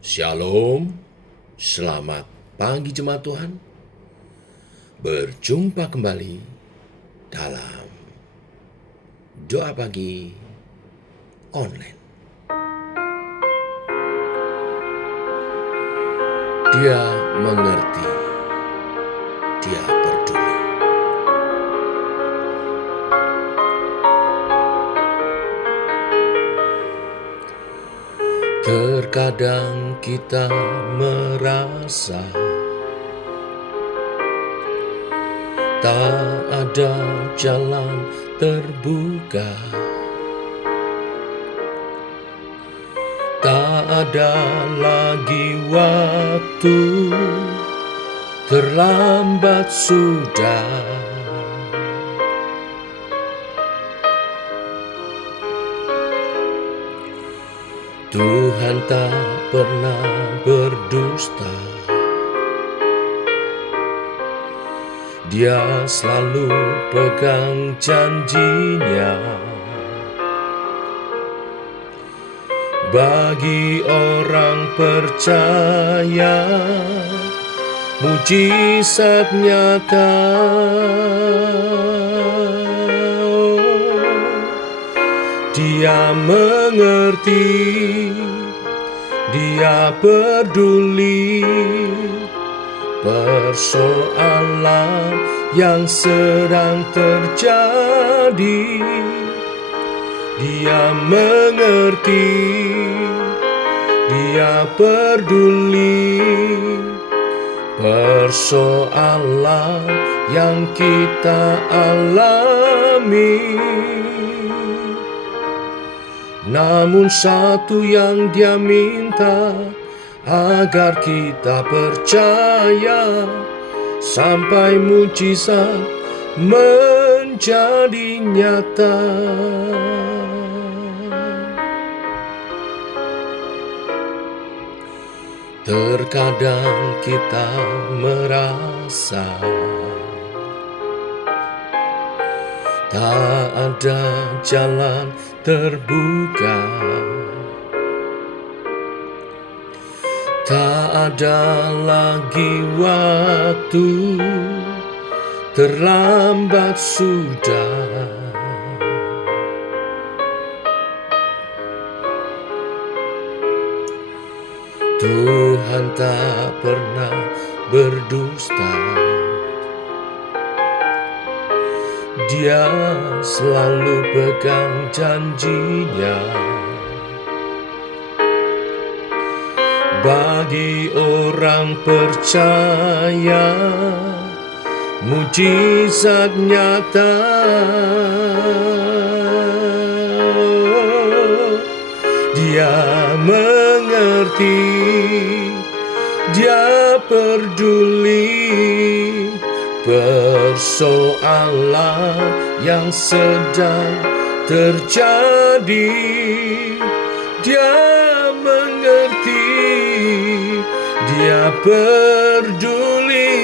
Shalom, selamat pagi jemaat Tuhan. Berjumpa kembali dalam doa pagi online. Dia mengerti, dia peduli. Terkadang kita merasa tak ada jalan terbuka, tak ada lagi waktu, terlambat sudah. Tuhan tak pernah berdusta. Dia selalu pegang janjinya. Bagi orang percaya, mujizat nyata. Dia mengerti, dia peduli persoalan yang sedang terjadi. Dia mengerti, dia peduli persoalan yang kita alami. Namun satu yang dia minta, agar kita percaya sampai mujizat menjadi nyata. Terkadang kita merasa tak ada jalan terbuka, tak ada lagi waktu, terlambat sudah. Tuhan tak pernah berdusta. Dia selalu pegang janjinya. Bagi orang percaya, mujizat nyata. Dia mengerti, dia peduli persoalan yang sedang terjadi. Dia mengerti, dia peduli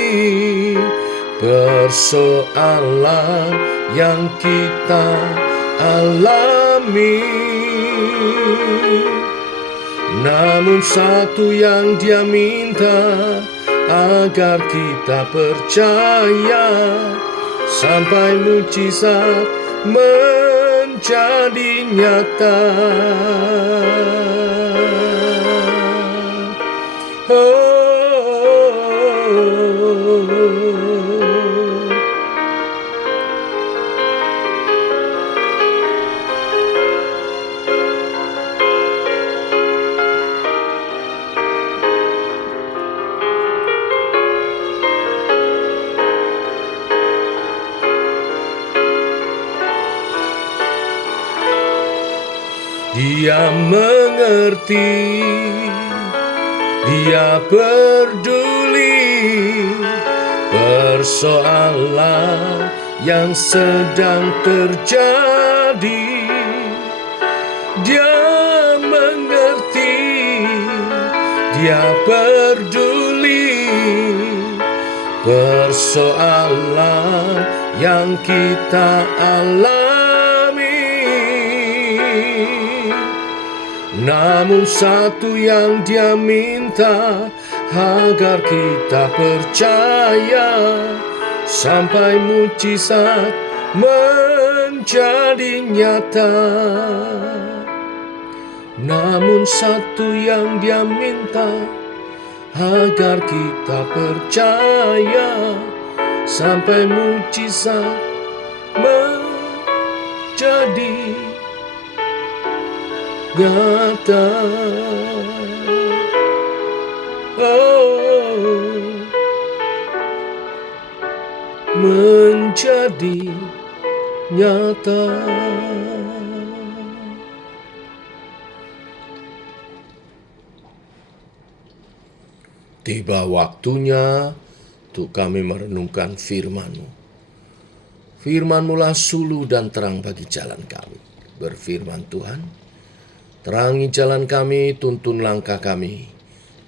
persoalan yang kita alami. Namun satu yang dia minta, agar kita percaya sampai mujizat menjadi nyata. Dia mengerti, dia peduli persoalan yang sedang terjadi. Dia mengerti, dia peduli persoalan yang kita alami. Namun satu yang Dia minta, agar kita percaya sampai mukjizat menjadi nyata. Namun satu yang Dia minta, agar kita percaya sampai mukjizat menjadi nyata. Oh, menjadi nyata. Tiba waktunya untuk kami merenungkan firman-Mu. Firman-Mu-lah suluh dan terang bagi jalan kami. Berfirman Tuhan, terangi jalan kami, tuntun langkah kami,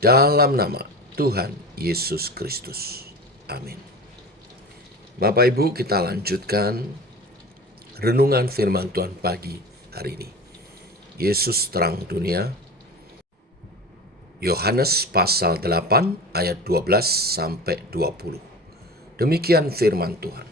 dalam nama Tuhan Yesus Kristus. Amin. Bapak Ibu, kita lanjutkan renungan firman Tuhan pagi hari ini. Yesus terang dunia. Yohanes pasal 8 ayat 12 sampai 20. Demikian firman Tuhan.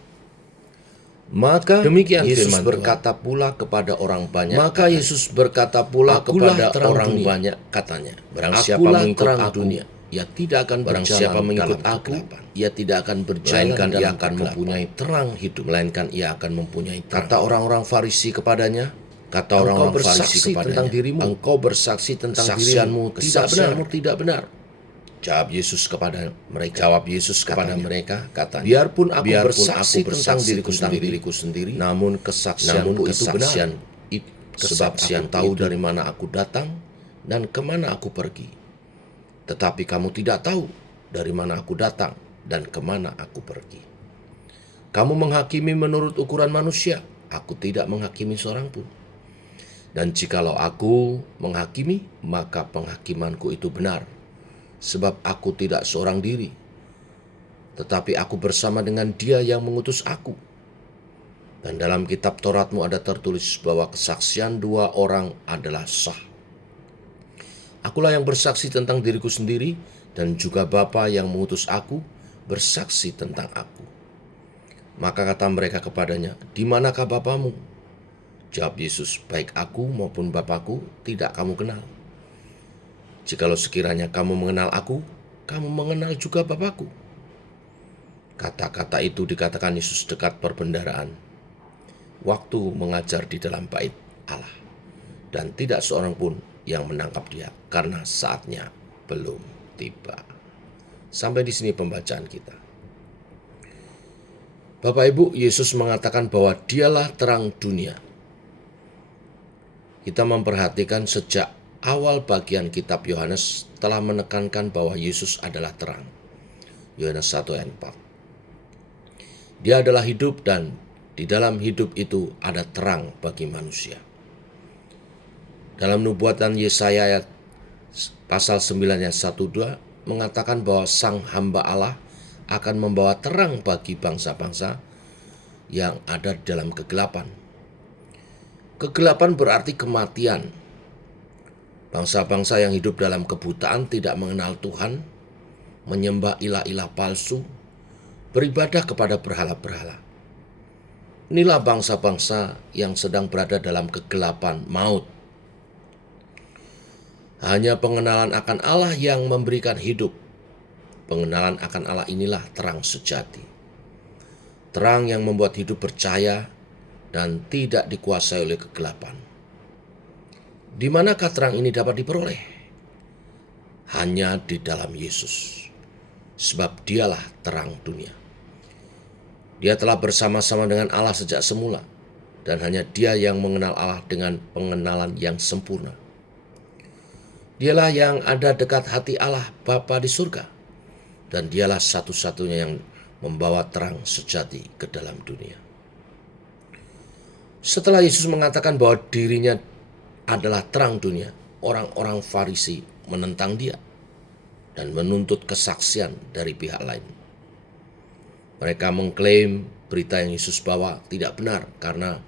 Maka Yesus berkata pula kepada orang banyak. Maka Yesus berkata pula kepada orang banyak katanya, barang siapa mengikut aku, ia tidak akan berjalan dalam kegelapan. Ia tidak akan berjalan dalam kegelapan. Ia akan mempunyai terang hidup, melainkan ia akan mempunyai terang. Kata orang-orang Farisi kepadanya, tentang dirimu, engkau bersaksi tentang kesaksianmu tidak benar. Jawab Yesus kepada mereka, katanya, biarpun aku bersaksi tentang diriku sendiri, namun kesaksianku itu benar. Sebab aku tahu dari mana aku datang dan kemana aku pergi. Tetapi kamu tidak tahu dari mana aku datang dan kemana aku pergi. Kamu menghakimi menurut ukuran manusia, aku tidak menghakimi seorang pun. Dan jikalau aku menghakimi, maka penghakimanku itu benar. Sebab aku tidak seorang diri, tetapi aku bersama dengan Dia yang mengutus aku. Dan dalam kitab Tauratmu ada tertulis bahwa kesaksian dua orang adalah sah. Akulah yang bersaksi tentang diriku sendiri, dan juga Bapa yang mengutus aku bersaksi tentang aku. Maka kata mereka kepadanya, di manakah Bapamu? Jawab Yesus, baik aku maupun Bapakku tidak kamu kenal. Jikalau sekiranya kamu mengenal aku, kamu mengenal juga Bapakku. Kata-kata itu dikatakan Yesus dekat perbendaharaan, waktu mengajar di dalam bait Allah. Dan tidak seorang pun yang menangkap Dia, karena saatnya belum tiba. Sampai di sini pembacaan kita. Bapak Ibu, Yesus mengatakan bahwa Dialah terang dunia. Kita memperhatikan sejak awal bagian kitab Yohanes telah menekankan bahwa Yesus adalah terang. Yohanes 1 ayat 4. Dia adalah hidup dan di dalam hidup itu ada terang bagi manusia. Dalam nubuatan Yesaya ayat pasal 9 ayat 1-2 mengatakan bahwa sang hamba Allah akan membawa terang bagi bangsa-bangsa yang ada di dalam kegelapan. Kegelapan berarti kematian. Bangsa-bangsa yang hidup dalam kebutaan, tidak mengenal Tuhan, menyembah ilah-ilah palsu, beribadah kepada berhala-berhala. Inilah bangsa-bangsa yang sedang berada dalam kegelapan maut. Hanya pengenalan akan Allah yang memberikan hidup. Pengenalan akan Allah inilah terang sejati. Terang yang membuat hidup percaya dan tidak dikuasai oleh kegelapan. Di manakah terang ini dapat diperoleh? Hanya di dalam Yesus. Sebab Dialah terang dunia. Dia telah bersama-sama dengan Allah sejak semula, dan hanya Dia yang mengenal Allah dengan pengenalan yang sempurna. Dialah yang ada dekat hati Allah Bapa di surga, dan Dialah satu-satunya yang membawa terang sejati ke dalam dunia. Setelah Yesus mengatakan bahwa dirinya adalah terang dunia, orang-orang Farisi menentang Dia dan menuntut kesaksian dari pihak lain. Mereka mengklaim berita yang Yesus bawa tidak benar karena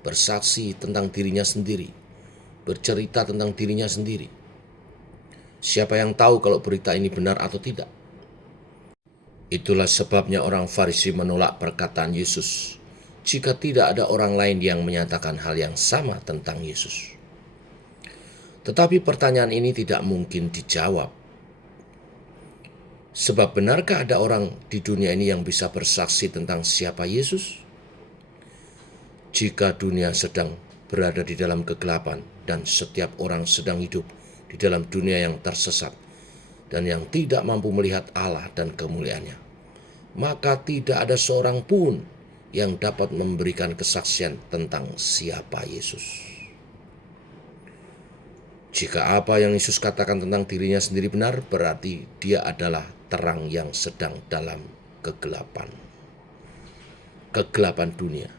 bersaksi tentang dirinya sendiri bercerita tentang dirinya sendiri. Siapa yang tahu kalau berita ini benar atau tidak? Itulah sebabnya orang Farisi menolak perkataan Yesus jika tidak ada orang lain yang menyatakan hal yang sama tentang Yesus. Tetapi pertanyaan ini tidak mungkin dijawab. Sebab benarkah ada orang di dunia ini yang bisa bersaksi tentang siapa Yesus? Jika dunia sedang berada di dalam kegelapan dan setiap orang sedang hidup di dalam dunia yang tersesat dan yang tidak mampu melihat Allah dan kemuliaannya, maka tidak ada seorang pun yang dapat memberikan kesaksian tentang siapa Yesus. Jika apa yang Yesus katakan tentang dirinya sendiri benar, berarti dia adalah terang yang sedang dalam kegelapan dunia.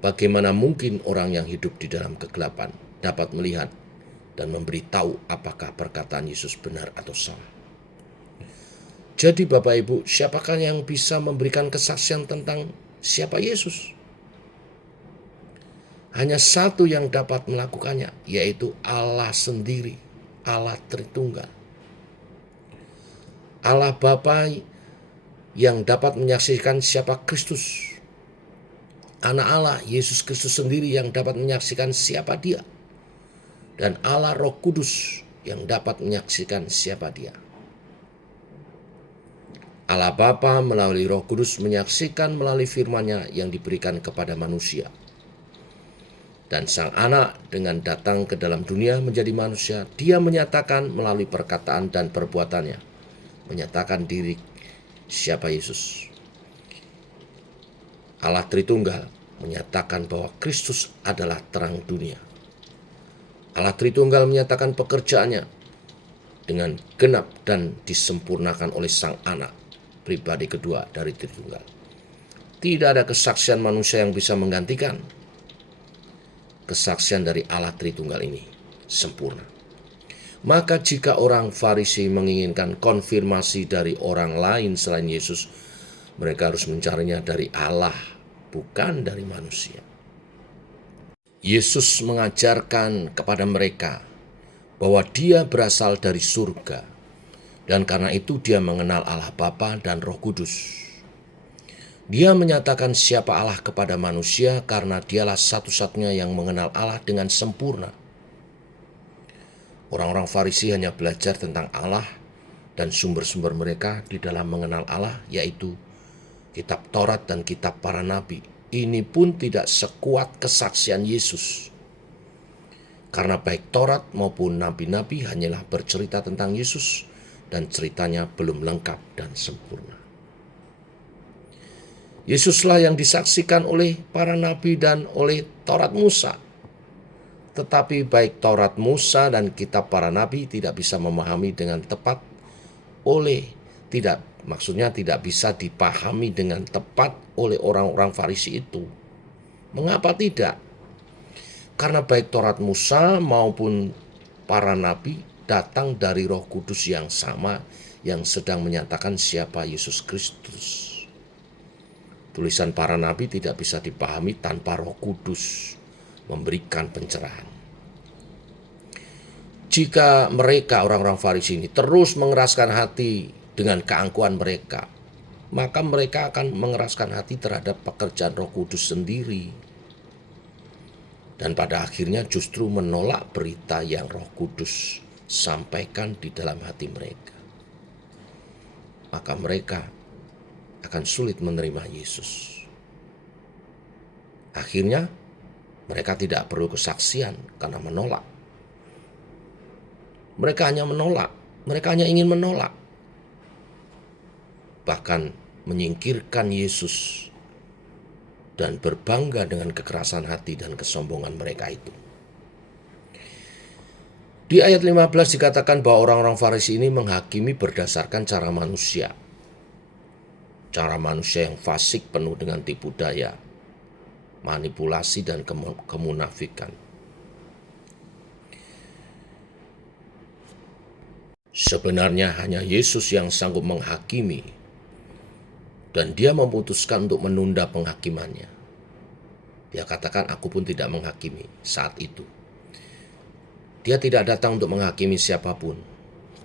Bagaimana mungkin orang yang hidup di dalam kegelapan dapat melihat dan memberitahu apakah perkataan Yesus benar atau salah? Jadi Bapak Ibu, siapakah yang bisa memberikan kesaksian tentang siapa Yesus? Hanya satu yang dapat melakukannya, yaitu Allah sendiri, Allah Tritunggal. Allah Bapa yang dapat menyaksikan siapa Kristus. Anak Allah, Yesus Kristus sendiri yang dapat menyaksikan siapa dia. Dan Allah Roh Kudus yang dapat menyaksikan siapa dia. Allah Bapa melalui Roh Kudus menyaksikan melalui firman-Nya yang diberikan kepada manusia. Dan Sang Anak dengan datang ke dalam dunia menjadi manusia, dia menyatakan melalui perkataan dan perbuatannya, menyatakan diri siapa Yesus. Allah Tritunggal menyatakan bahwa Kristus adalah terang dunia. Allah Tritunggal menyatakan pekerjaannya dengan genap dan disempurnakan oleh Sang Anak, pribadi kedua dari Tritunggal. Tidak ada kesaksian manusia yang bisa menggantikan kesaksian dari Allah Tritunggal ini, sempurna. Maka jika orang Farisi menginginkan konfirmasi dari orang lain selain Yesus, mereka harus mencarinya dari Allah, bukan dari manusia. Yesus mengajarkan kepada mereka bahwa dia berasal dari surga, dan karena itu dia mengenal Allah Bapa dan Roh Kudus. Dia menyatakan siapa Allah kepada manusia karena dialah satu-satunya yang mengenal Allah dengan sempurna. Orang-orang Farisi hanya belajar tentang Allah dan sumber-sumber mereka di dalam mengenal Allah, yaitu kitab Taurat dan kitab para nabi. Ini pun tidak sekuat kesaksian Yesus. Karena baik Taurat maupun nabi-nabi hanyalah bercerita tentang Yesus dan ceritanya belum lengkap dan sempurna. Yesuslah yang disaksikan oleh para nabi dan oleh Taurat Musa. Tetapi baik Taurat Musa dan kitab para nabi tidak bisa memahami dengan tepat tidak bisa dipahami dengan tepat oleh orang-orang Farisi itu. Mengapa tidak? Karena baik Taurat Musa maupun para nabi datang dari Roh Kudus yang sama yang sedang menyatakan siapa Yesus Kristus. Tulisan para nabi tidak bisa dipahami tanpa Roh Kudus memberikan pencerahan. Jika mereka, orang-orang Farisi ini, terus mengeraskan hati dengan keangkuhan mereka, maka mereka akan mengeraskan hati terhadap pekerjaan Roh Kudus sendiri. Dan pada akhirnya justru menolak berita yang Roh Kudus sampaikan di dalam hati mereka. Maka mereka akan sulit menerima Yesus. Akhirnya mereka tidak perlu kesaksian karena menolak. Mereka hanya ingin menolak. Bahkan menyingkirkan Yesus dan berbangga dengan kekerasan hati dan kesombongan mereka itu. Di ayat 15 dikatakan bahwa orang-orang Farisi ini menghakimi berdasarkan cara manusia. Cara manusia yang fasik, penuh dengan tipu daya, manipulasi, dan kemunafikan. Sebenarnya hanya Yesus yang sanggup menghakimi, dan dia memutuskan untuk menunda penghakimannya. Dia katakan, aku pun tidak menghakimi saat itu. Dia tidak datang untuk menghakimi siapapun.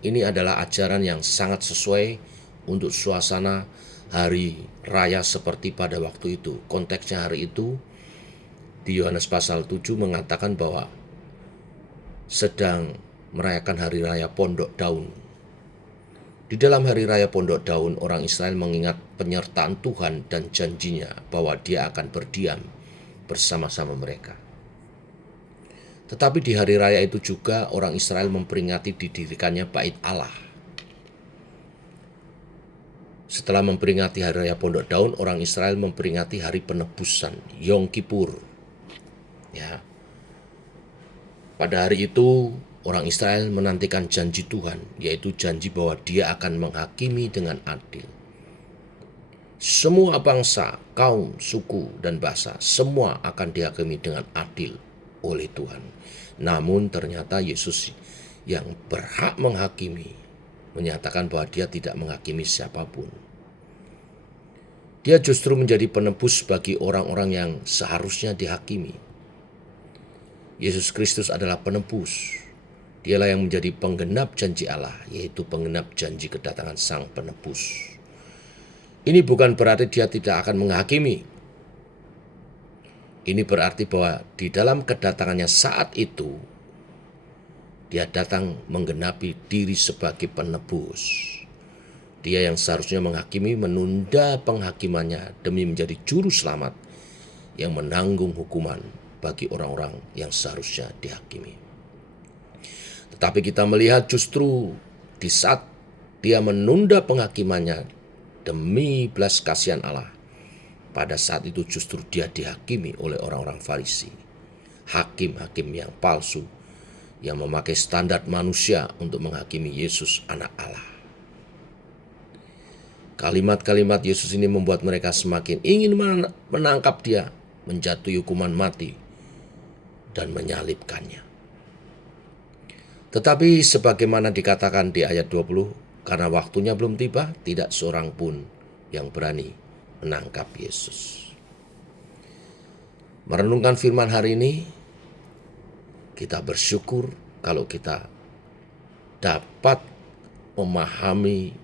Ini adalah ajaran yang sangat sesuai untuk suasana hari raya seperti pada waktu itu. Konteksnya hari itu di Yohanes pasal 7 mengatakan bahwa sedang merayakan hari raya Pondok Daun. Di dalam hari raya Pondok Daun, orang Israel mengingat penyertaan Tuhan dan janjinya bahwa Dia akan berdiam bersama-sama mereka. Tetapi di hari raya itu juga orang Israel memperingati didirikannya Bait Allah. Setelah memperingati hari raya Pondok Daun, orang Israel memperingati hari penebusan, Yom Kippur. Ya. Pada hari itu, orang Israel menantikan janji Tuhan, yaitu janji bahwa Dia akan menghakimi dengan adil. Semua bangsa, kaum, suku, dan bahasa, semua akan dihakimi dengan adil oleh Tuhan. Namun ternyata Yesus yang berhak menghakimi menyatakan bahwa Dia tidak menghakimi siapapun. Dia justru menjadi penebus bagi orang-orang yang seharusnya dihakimi. Yesus Kristus adalah penebus. Dialah yang menjadi penggenap janji Allah, yaitu penggenap janji kedatangan Sang Penebus. Ini bukan berarti Dia tidak akan menghakimi. Ini berarti bahwa di dalam kedatangannya saat itu, Dia datang menggenapi diri sebagai penebus. Dia yang seharusnya menghakimi menunda penghakimannya demi menjadi juru selamat yang menanggung hukuman bagi orang-orang yang seharusnya dihakimi. Tetapi kita melihat justru di saat Dia menunda penghakimannya demi belas kasihan Allah, pada saat itu justru Dia dihakimi oleh orang-orang Farisi, hakim-hakim yang palsu, yang memakai standar manusia untuk menghakimi Yesus anak Allah. Kalimat-kalimat Yesus ini membuat mereka semakin ingin menangkap Dia, menjatuhi hukuman mati, dan menyalibkannya. Tetapi sebagaimana dikatakan di ayat 20, karena waktunya belum tiba, tidak seorang pun yang berani menangkap Yesus. Merenungkan firman hari ini, kita bersyukur kalau kita dapat memahami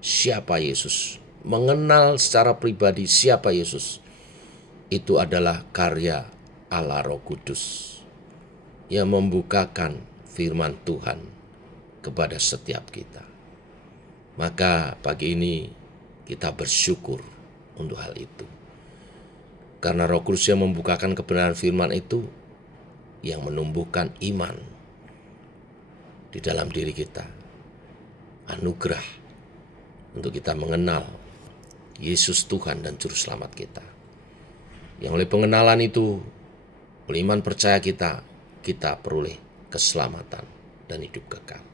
siapa Yesus, mengenal secara pribadi siapa Yesus. Itu adalah karya Allah Roh Kudus yang membukakan firman Tuhan kepada setiap kita. Maka pagi ini kita bersyukur untuk hal itu. Karena Roh Kudus yang membukakan kebenaran firman itu yang menumbuhkan iman di dalam diri kita. Anugerah untuk kita mengenal Yesus Tuhan dan Juru Selamat kita. Yang oleh pengenalan itu, oleh iman percaya kita peroleh keselamatan dan hidup kekal.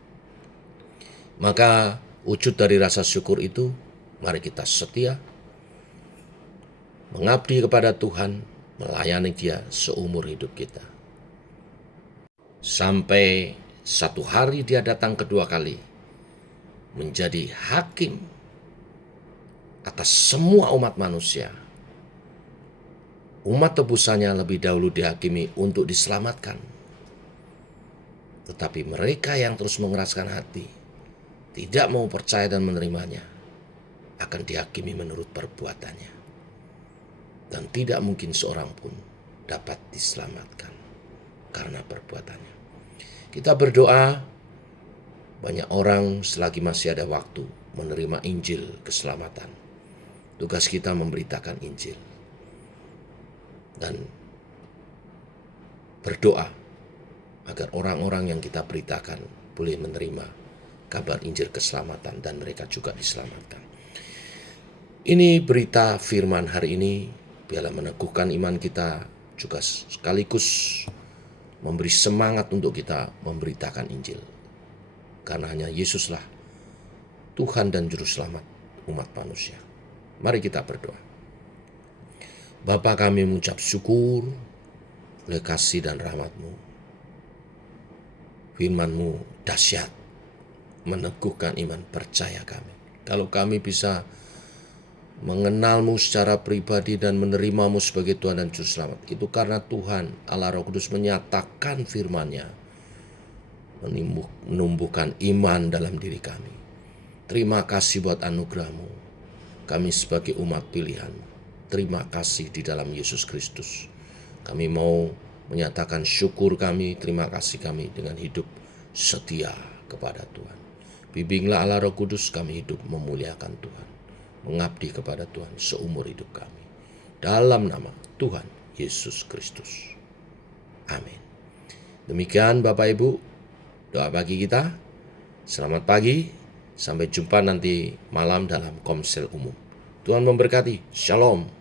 Maka wujud dari rasa syukur itu, mari kita setia, mengabdi kepada Tuhan, melayani Dia seumur hidup kita. Sampai satu hari Dia datang kedua kali, menjadi hakim atas semua umat manusia. Umat tebusannya lebih dahulu dihakimi untuk diselamatkan. Tetapi mereka yang terus mengeraskan hati, tidak mau percaya dan menerimanya, akan dihakimi menurut perbuatannya. Dan tidak mungkin seorang pun dapat diselamatkan karena perbuatannya. Kita berdoa, banyak orang selagi masih ada waktu menerima Injil keselamatan. Tugas kita memberitakan Injil. Dan berdoa agar orang-orang yang kita beritakan boleh menerima kabar Injil keselamatan dan mereka juga diselamatkan. Ini berita firman hari ini, biarlah meneguhkan iman kita, juga sekaligus memberi semangat untuk kita memberitakan Injil. Karena hanya Yesuslah Tuhan dan Juru Selamat umat manusia. Mari kita berdoa. Bapa, kami mengucap syukur oleh kasih dan rahmat-Mu. Firman-Mu dahsyat, meneguhkan iman percaya kami. Kalau kami bisa mengenalmu secara pribadi dan menerimamu sebagai Tuhan dan Juru Selamat. Itu karena Tuhan Allah Roh Kudus menyatakan firman-Nya, menumbuhkan iman dalam diri kami. Terima kasih buat anugerah-Mu. Kami sebagai umat pilihan, terima kasih di dalam Yesus Kristus. Kami mau menyatakan syukur kami, terima kasih kami dengan hidup setia kepada Tuhan. Bimbinglah Allah Roh Kudus kami hidup memuliakan Tuhan, mengabdi kepada Tuhan seumur hidup kami. Dalam nama Tuhan Yesus Kristus. Amin. Demikian Bapak Ibu, doa bagi kita. Selamat pagi, sampai jumpa nanti malam dalam Komsel Umum. Tuhan memberkati. Shalom.